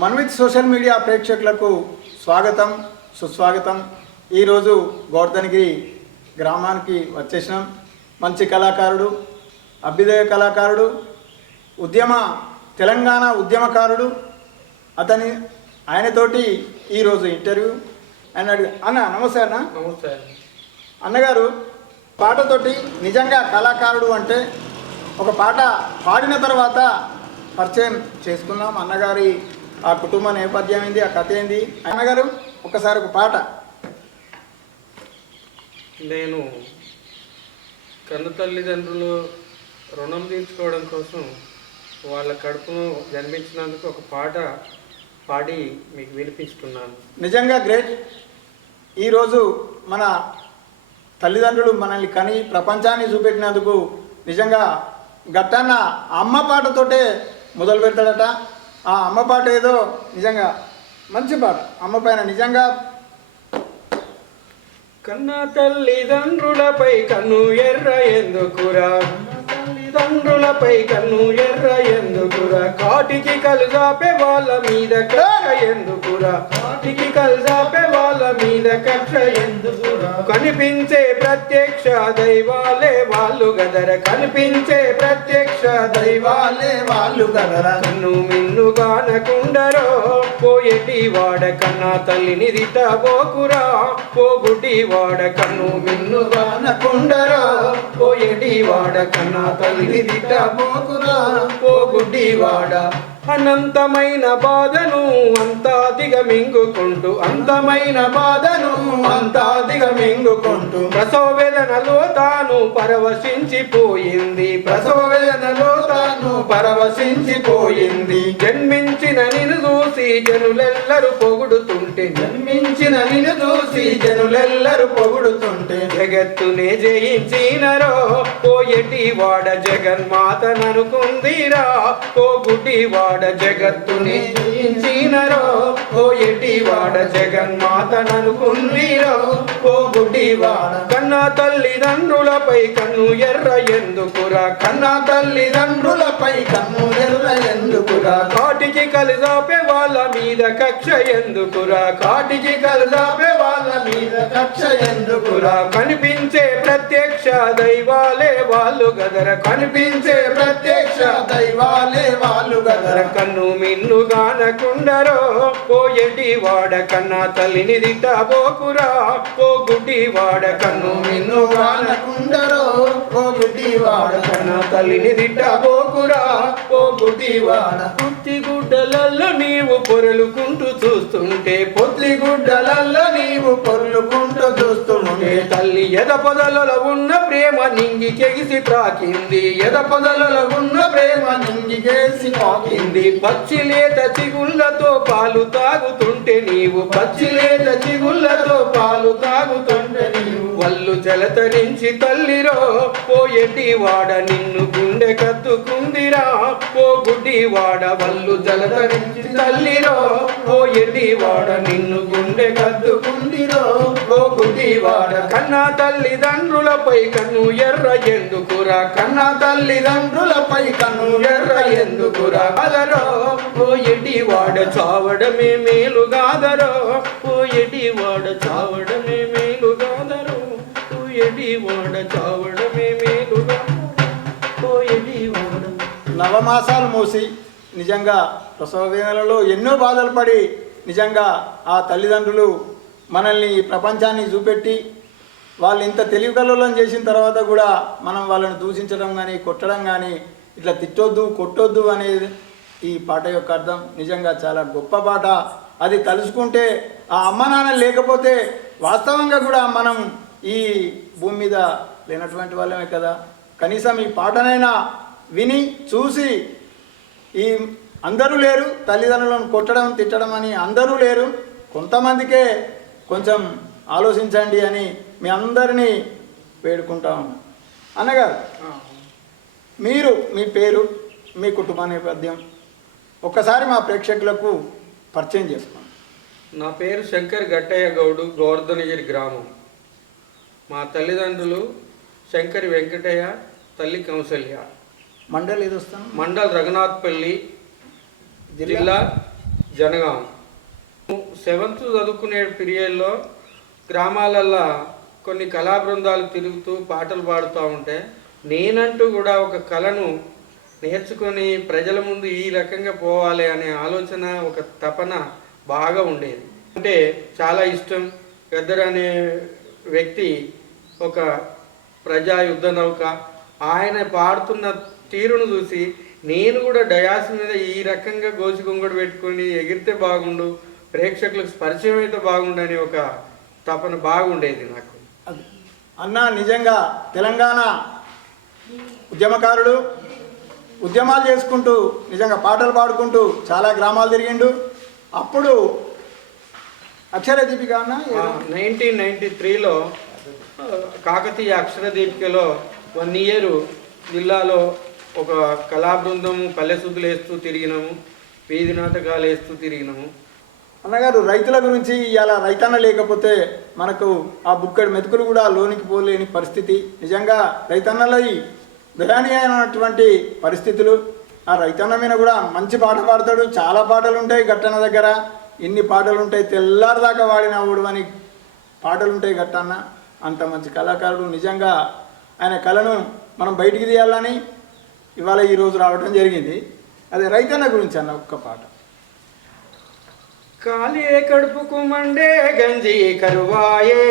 Manvith social media ప్రేక్షకులకు స్వాగతం సుస్వాగతం. ఈరోజు గోవర్ధనగిరి గ్రామానికి వచ్చేసినాం. మంచి కళాకారుడు, అభ్యుదయ కళాకారుడు, తెలంగాణ ఉద్యమకారుడు. ఆయనతోటి ఈరోజు ఇంటర్వ్యూ. అన్న నమస్తే. నమస్తే అన్నగారు, పాటతోటి నిజంగా కళాకారుడు అంటే ఒక పాట పాడిన తర్వాత పరిచయం చేసుకున్నాం. అన్నగారి ఆ కుటుంబ నేపథ్యం ఏంది, ఆ కథ ఏంది. అన్నగారు ఒకసారి ఒక పాట. నేను కన్న తల్లిదండ్రులు రుణం తీర్చుకోవడం కోసం వాళ్ళ కడుపును జన్మించినందుకు ఒక పాట పాడి మీకు వినిపిస్తున్నాను. నిజంగా గ్రేట్. ఈరోజు మన తల్లిదండ్రులు మనల్ని కని ప్రపంచాన్ని చూపెట్టినందుకు నిజంగా గట్టన్న అమ్మ పాటతోటే మొదలు పెడతాడట. ఆ అమ్మ పాట ఏదో నిజంగా మంచి పాట. అమ్మ పైన నిజంగా కన్న తల్లిదండ్రులపై కన్ను ఎర్ర ఎందుకురా, తల్లిదండ్రులపై కన్ను ఎర్ర ఎందుకురా, కాటికి కలుజాపే వాళ్ళ మీద కక్ష ఎందుకురా, కాటికి కలుజాపే వాళ్ళ మీద కక్ష ఎందుకురా, కనిపించే ప్రత్యక్ష దైవాలే వాళ్ళు గదర, కనిపించే ప్రత్యక్ష దైవాలే వాళ్ళు గదర, కన్ను మిన్ను కానకుండరో పోయేటి వాడ కన్నా తల్లిని దిట్టబోకురా, పోగుడి వాడ కన్ను మిన్ను కానకుండరో పోయేటి వాడ కన్నా తల్లిని దిట్టబోకురా, పోగుడి వాడ. అనంతమైన బాధను అంతా దిగమింగుకుంటూ, అంతమైన బాధను అంతా దిగమింగుకుంటూ, ప్రసవ వేదనలో తాను పరవశించిపోయింది, ప్రసవ వేదనలో తాను పరవశించిపోయింది. జన్మించిన నిన్ను చూసి జనులెల్లరూ పొగుడుతుంటే, జన్మించిన నిన్ను చూసి జనులెల్లరూ పొగుడుతుంటే, జగత్తునే జయించినరో పోయేటి వాడ జగన్మాతననుకుందిరా, పోగుటి వాడ జగత్తుని జయించినరో పోయేటి వాడ జగన్మాతననుకుందిరో, పోగుటి వాడ. కన్నా తల్లిదండ్రులపై కన్ను ఎర్ర ఎందుకురా, కన్నా తల్లిదండ్రులపై కన్ను ఎర్ర ఎందుకురా, కాటికి కలిజాపే వాళ్ళ మీద కక్ష ఎందుకురా, కాటికి కలిజాపే వాళ్ళ మీద కక్ష ఎందుకురా, కనిపించే ప్రత్యక్ష దైవాలే వాళ్ళు గదర, కనిపించే ప్రత్యక్ష దైవాలే వాళ్ళు గదర, కన్ను మిన్ను గానకుండరో పోయేటి వాడ కన్నా తల్లిని దిట్టబోకురా, పోగుడి వాడ కన్ను మిన్ను గానకుండరో పోగుడి వాడ కన్నా తల్లిని దిట్టబోకురా, పోగుడి వాడ. పొత్తిగుడ్డలల్లో నీవు పొరలుకుంటూ చూస్తుంటే, పొత్తిగుడ్డలల్లో నీవు పొరలుకుంటూ చూస్తుంటే, తల్లి ఎద పొదలలో ఉన్న ప్రేమ నింగికెగిసి ప్రాకింది, ఎద పొదలలో ఉన్న ప్రేమ నింగికేసి పాకింది. పచ్చిలేత చిగుళ్ళతో పాలు తాగుతుంటే నీవు, పచ్చిలేత చిగుళ్ళతో పాలు తాగుతుంటే నీవు, వల్లు జలతరించి తల్లిరో పోయేటి వాడ నిన్ను గుండె కత్తుకుందిరా, పోగుడి వాడ వల్లు జలతరించి తల్లిరో పోయేటి వాడ నిన్ను గుండె కత్తుకుందిరో, పోగుడి వాడ. కన్నా తల్లిదండ్రులపై కన్ను ఎర్ర ఎందుకురా, కన్నా తల్లిదండ్రులపై కన్ను ఎర్ర ఎందుకురా, అదరో పోయేటి వాడ చావడమే మేలుగాదరో, పోయేటి వాడ చావడమే మేలుగాదరో, పోయేటి వాడ చావడమే మేలుగా, పోయేటి వాడ. నవమాసాలు మోసి నిజంగా ప్రసవ వేదనలో ఎన్నో బాధలు పడి నిజంగా ఆ తల్లిదండ్రులు మనల్ని ప్రపంచాన్ని చూపెట్టి వాళ్ళు ఇంత తెలివికల్లోలం చేసిన తర్వాత కూడా మనం వాళ్ళని దూషించడం కానీ కొట్టడం కానీ ఇట్లా తిట్టొద్దు కొట్టొద్దు అనేది ఈ పాట యొక్క అర్థం. నిజంగా చాలా గొప్ప పాట. అది తలుచుకుంటే ఆ అమ్మ నాన్న లేకపోతే వాస్తవంగా కూడా మనం ఈ భూమి మీద లేనటువంటి వాళ్ళమే కదా. కనీసం ఈ పాటనైనా విని చూసి, ఈ అందరూ లేరు తల్లిదండ్రులను కొట్టడం తిట్టడం అని, అందరూ లేరు, కొంతమందికే కొంచెం ఆలోచించండి అని మీ అందరినీ వేడుకుంటా ఉన్నాం. అన్నగారు, మీరు మీ పేరు, మీ కుటుంబ నేపథ్యం ఒక్కసారి మా ప్రేక్షకులకు పరిచయం చేసుకోండి. నా పేరు శంకర్ గట్టయ్య గౌడు, గోవర్ధనగిరి గ్రామం. మా తల్లిదండ్రులు శంకరి వెంకటయ్య, తల్లి కౌసల్య. మండల్ ఏది వస్తాను? మండల్ రఘునాథ్పల్లి, జిల్లా జనగాం. 7th చదువుకునే పీరియడ్లో గ్రామాలల్లో కొన్ని కళా బృందాలు తిరుగుతూ పాటలు పాడుతూ ఉంటే నేనంటూ కూడా ఒక కళను నేర్చుకొని ప్రజల ముందు ఈ రకంగా పోవాలి అనే ఆలోచన, ఒక తపన బాగా ఉండేది. అంటే చాలా ఇష్టం. గద్దర్ అనే వ్యక్తి ఒక ప్రజా యుద్ధ నౌక. ఆయన పాడుతున్న తీరును చూసి నేను కూడా డయాస్ మీద ఈ రకంగా గోసి గొంగడు పెట్టుకొని ఎగిరితే బాగుండు, ప్రేక్షకులకు పరిచయం అయితే బాగుండు అని ఒక తపన బాగుండేది నాకు. అన్న నిజంగా తెలంగాణ ఉద్యమకారుడు, ఉద్యమాలు చేసుకుంటూ నిజంగా పాటలు పాడుకుంటూ చాలా గ్రామాలు తిరిగిండు. అప్పుడు అక్షర దీపిక అన్న 1993లో కాకతీయ అక్షర దీపికలో 1 year జిల్లాలో ఒక కళా బృందము పల్లె శుద్ధులు వేస్తూ తిరిగినాము, వీధి నాటకాలు వేస్తూ తిరిగినాము. అన్నగారు రైతుల గురించి ఇవాళ రైతన్న లేకపోతే మనకు ఆ బుక్కడి మెతుకులు కూడా లోనికి పోలేని పరిస్థితి. నిజంగా రైతన్నలో దయనీయమైనటువంటి పరిస్థితులు. ఆ రైతన్న మీద కూడా మంచి పాట పాడతాడు. చాలా పాటలు ఉంటాయి గట్టన్న దగ్గర. ఇన్ని పాటలు ఉంటాయి, తెల్లారిదాకా వాడిన ఊడు అని పాటలు ఉంటాయి గట్టన్న. అంత మంచి కళాకారుడు. నిజంగా ఆయన కళను మనం బయటికి తీయాలని ఇవాళ ఈరోజు రావడం జరిగింది. అదే రైతన్న గురించి అన్న ఒక్క పాట. కాలే కడుపుకు మండే గంజి కరువాయే,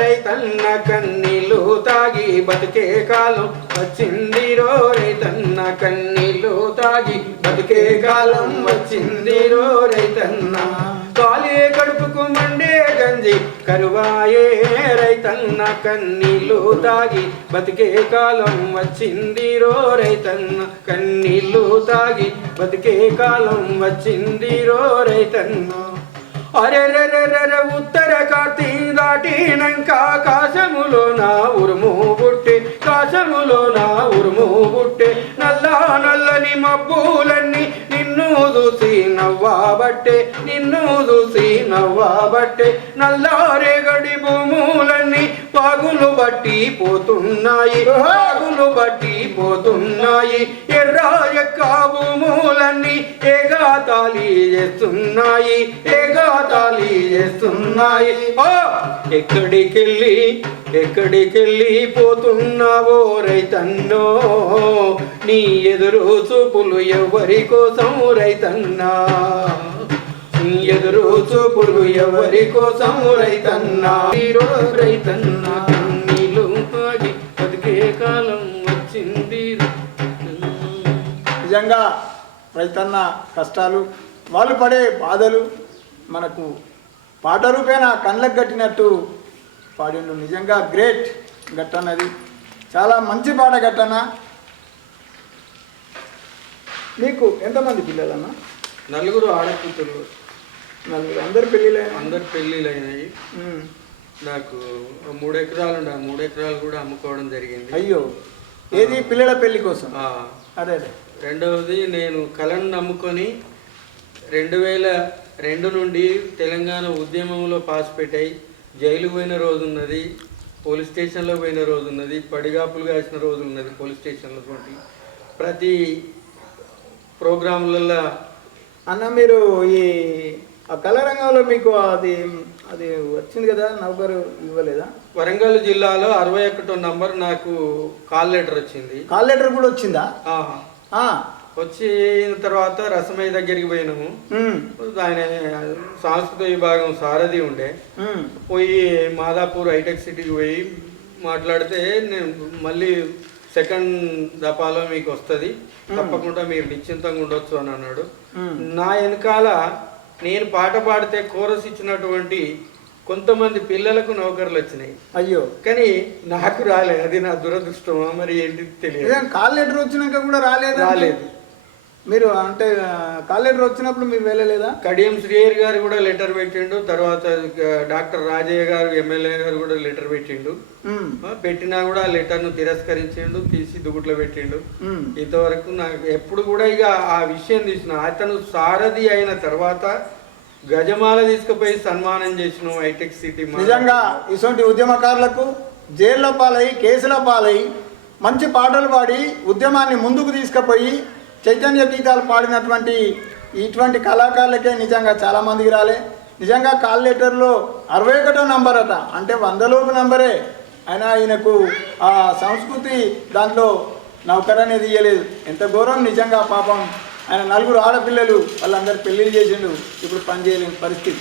రైతన్న కన్నీళ్ళు తాగి బతికే కాలం వచ్చిందిరో, రైతన్న కన్నీళ్ళు తాగి బతికే కాలం వచ్చిందిరో రైతన్న. కాలే కడుపుకు మండే గంజి కరువాయే, రైతన్న కన్నీళ్ళు తాగి బతికే కాలం వచ్చిందిరో, రైతన్న కన్నీళ్ళు తాగి బతికే కాలం వచ్చిందిరో రైతన్న. అరెరెరెరె ఉత్తర కార్తీ దాటినంక కాశములో నా ఉరుము బుట్టే, కాశములో నా ఉరుము బుట్టే, నల్లని మబ్బులన్నీ నిన్ను చూసి నవ్వాబట్టే, నిన్ను చూసి నవ్వాబట్టే, నల్లారేగడి భూములన్నీ పాగులు బట్టి పోతున్నాయి, పాగులు బట్టి పోతున్నాయి, ఎర్ర ఎక్క భూములన్నీ ఏగాతాళి చేస్తున్నాయి, ఏగాతాళి చేస్తున్నాయి. ఎక్కడికెళ్ళి పోతున్నావో రైతన్నో, నీ ఎదురు చూపులు ఎవరి కోసం రైతన్నా, ఎదురు చూపులు ఎవరి కోసం రైతన్నా, రైతన్నా కన్నీళ్ళు తాగి బతికే కాలం వచ్చింది. నిజంగా రైతన్న కష్టాలు, వాళ్ళు పడే బాధలు మనకు పాట రూపేణ కళ్ళకు కట్టినట్టు పాడిండు. నిజంగా గ్రేట్ గట్టన్నది. చాలా మంచి పాట గట్టన్న. మీకు ఎంతమంది పిల్లలన్నా? 4 ఆడకూతురు. 4. అందరు పెళ్ళిళ్ళైనా? అందరు పెళ్ళిళ్ళైనాయి. నాకు 3 ఎకరాలు ఉండే, 3 ఎకరాలు కూడా అమ్ముకోవడం జరిగింది. అయ్యో, ఏది పిల్లల పెళ్లి కోసం? అదే. రెండవది, నేను కళను నమ్ముకొని 2002 నుండి తెలంగాణ ఉద్యమంలో పార్టిసిపేట్ అయ్యి జైలు పోయిన రోజు ఉన్నది, పోలీస్ స్టేషన్లో పోయిన రోజు ఉన్నది, పడిగాపులు కాసిన రోజు ఉన్నది. పోలీస్ స్టేషన్లో ప్రతి ప్రోగ్రాంలలో. అన్న మీరు ఈ ఆ కళా రంగంలో మీకు అది వచ్చింది కదా, నౌకరు ఇవ్వలేదా? వరంగల్ జిల్లాలో 61వ నంబర్ నాకు కాల్ లెటర్ వచ్చింది. కాల్ లెటర్ కూడా వచ్చిందా? వచ్చిన తర్వాత రసమయ్య దగ్గరికి పోయినాము. ఆయన సాంస్కృతిక విభాగం సారథి ఉండే. పోయి మాదాపూర్ హైటెక్ సిటీకి పోయి మాట్లాడితే, నేను మళ్ళీ 2nd దఫాలో మీకు వస్తుంది, తప్పకుండా మీరు నిశ్చింతంగా ఉండొచ్చు అని అన్నాడు. నా వెనకాల నేను పాట పాడితే కోరస్ ఇచ్చినటువంటి కొంతమంది పిల్లలకు నౌకర్లు వచ్చినాయి. అయ్యో, కానీ నాకు రాలేదు. అది నా దురదృష్టమా మరి ఏంటి తెలియదు. కాల్ లెటర్ వచ్చినాక కూడా రాలేదు. మీరు అంటే కాల్ లెటర్ వచ్చినప్పుడు మీరు వెళ్ళలేదా? కడియం శ్రీహరి గారు కూడా లెటర్ పెట్టిండు. తర్వాత డాక్టర్ రాజయ్య గారు ఎమ్మెల్యే గారు కూడా లెటర్ పెట్టిండు. పెట్టినా కూడా ఆ లెటర్ను తిరస్కరించిండు, తీసి దుగుట్లో పెట్టిండు. ఇంతవరకు నాకు ఎప్పుడు కూడా ఇక ఆ విషయం తీసిన. అతను సారథి అయిన తర్వాత గజమాల తీసుకుపోయి సన్మానం చేసిన హైటెక్ సిటీ. నిజంగా ఇటువంటి ఉద్యమకారులకు జైళ్ళ పాలై, కేసుల పాలై, మంచి పాటలు పాడి ఉద్యమాన్ని ముందుకు తీసుకుపోయి చైతన్య గీతాలు పాడినటువంటి ఇటువంటి కళాకారులకే నిజంగా చాలామందికి రాలే. నిజంగా కాల్ లెటర్లో 61వ నంబర్ అట, అంటే 100లోపు నంబరే. అయినా ఆయనకు ఆ సంస్కృతి దాంట్లో నౌకర్ అనేది ఇయ్యలేదు. ఎంత ఘోరం నిజంగా పాపం. ఆయన 4 ఆడపిల్లలు, వాళ్ళందరూ పెళ్ళిళ్ళు చేసిండు, ఇప్పుడు పని చేయలేని పరిస్థితి.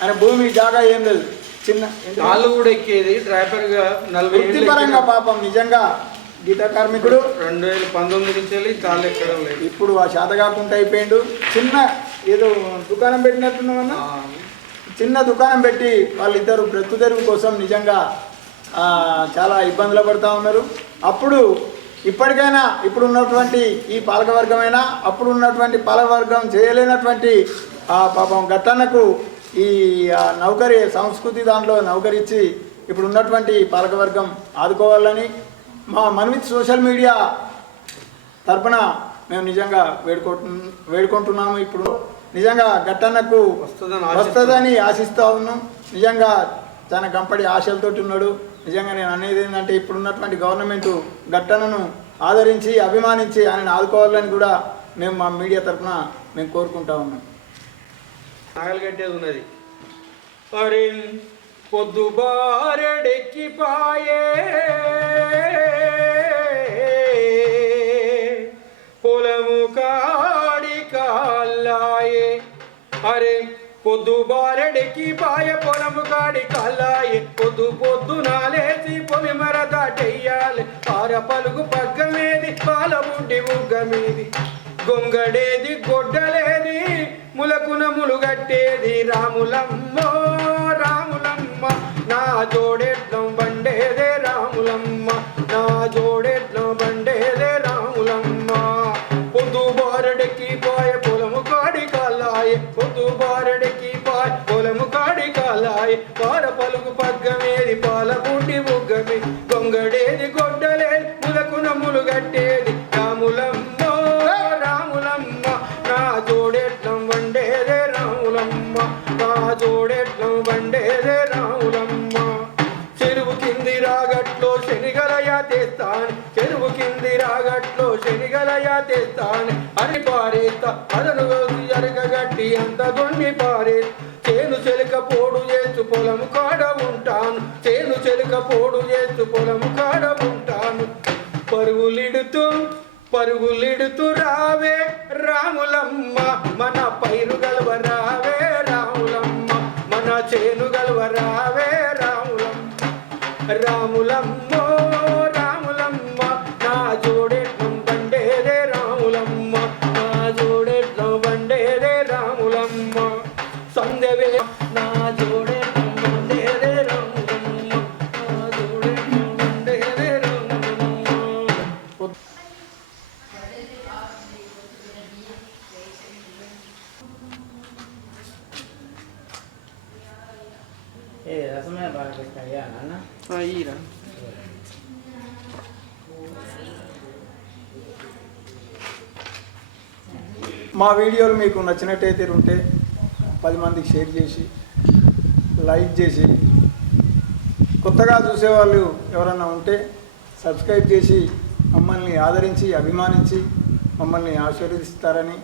ఆయన భూమి జాగా ఏం లేదు, చిన్న కాళ్ళు కూడా ఎక్కేది డ్రైవర్గా 40 వృత్తిపరంగా పాపం నిజంగా గీత కార్మికుడు 2019 నుంచి వెళ్ళి కాళ్ళు ఎక్కడం లేదు. ఇప్పుడు ఆ శాత కాకుండా అయిపోయిండు. చిన్న ఏదో దుకాణం పెట్టినట్టున్నామన్నా, చిన్న దుకాణం పెట్టి వాళ్ళిద్దరు బ్రతుకు తెరువు కోసం నిజంగా చాలా ఇబ్బందులు పడుతూ ఉన్నారు. అప్పుడు ఇప్పటికైనా ఇప్పుడు ఉన్నటువంటి ఈ పాలకవర్గమైనా అప్పుడు ఉన్నటువంటి పాలకవర్గం చేయలేనటువంటి పాపం గట్టన్నకు ఈ నౌకరీ సంస్కృతి దాంట్లో నౌకరిచ్చి ఇప్పుడు ఉన్నటువంటి పాలకవర్గం ఆదుకోవాలని మా మన్విత్ సోషల్ మీడియా తరపున మేము నిజంగా వేడుకుంటున్నాము. ఇప్పుడు నిజంగా గట్టన్నకు వస్తుందని ఆశిస్తూ ఉన్నాం. నిజంగా చాలా గంపడి ఆశలతోటి ఉన్నాడు. నిజంగా నేను అనేది ఏంటంటే ఇప్పుడున్నటువంటి గవర్నమెంట్ గట్టన్నను ఆదరించి అభిమానించి ఆయనను ఆదుకోవాలని కూడా మేము మా మీడియా తరఫున మేము కోరుకుంటా ఉన్నాం. నాగలు కట్టేది ఉన్నది. అరే పొద్దు బారెడెక్కిపాయే పొలము కాడి కాలాయే. అరే పొద్దు బారెడెక్కిపాయే పొలము కాడి కాలాయే. పొద్దు పొద్దునాలేసి పొలి మర దాటెయ్యాలి. పార పలుగు పగ్గమేది పాల బుడ్డి బుగ్గమేది. గొంగడేది గొడ్డలేది ములకున ములుగట్టేది. రాములమ్మో రాములమ్మ నా జోడెడ్లం బండేదే రాములమ్మ, నా జోడెడ్లం బండేదే రాములమ్మ. పొద్దు బారెడెక్కి పాయ పొలము కాడి కాలాయే. పొద్దు బారెడెక్కి పాయ పొలము కాడి కాలాయే. పార పలుగు పగ్గమేది పాల బుడ్డి బుగ్గమే. గొంగడేది గొడ్డలేది ములకున ములుగట్టేది. రాములమ్మో రాములమ్మ నా జోడెడ్లం బండేదే రాములమ్మ, నా జోడెడ్లం బండేదే రాములమ్మ. చెరువు కింది రాగట్లో శనిగలయ తెస్తాను, చెరువు కింది రాగట్లో శనిగలయ తెస్తాను. అని పారేస్తా అదను అరగగట్టి అంత దొన్ని పారేస్తా. చేను చెలుక పోడు చేస్తూ పొలము కాడ ఉంటాను, చేను చెలుక పోడు చేస్తూ పొలము కాడ ఉంటాను. పరుగులిడుతూ రావే రాములమ్మ మన పైరు గలవ రావే రాములమ్మ, మన చేను గలవ రావే రాములమ్మ. రాములమ్మో రాములమ్మ నా జోడెడ్లం బండేదే రాములమ్మ, నా జోడెడ్లం బండేదే రాములమ్మ. సందవే నా జోడెడ్లం బండేదే రాములమ్మ, నా జోడెడ్లం బండేదే రాములమ్మ. రసమే బాగా పెట్టాయా నాన్న? ఈరా మా వీడియోలు మీకు నచ్చినట్టయితే ఉంటే 10 మందికి షేర్ చేసి లైక్ చేసి, కొత్తగా చూసేవాళ్ళు ఎవరన్నా ఉంటే సబ్స్క్రైబ్ చేసి మమ్మల్ని ఆదరించి అభిమానించి మమ్మల్ని ఆశీర్వదిస్తారని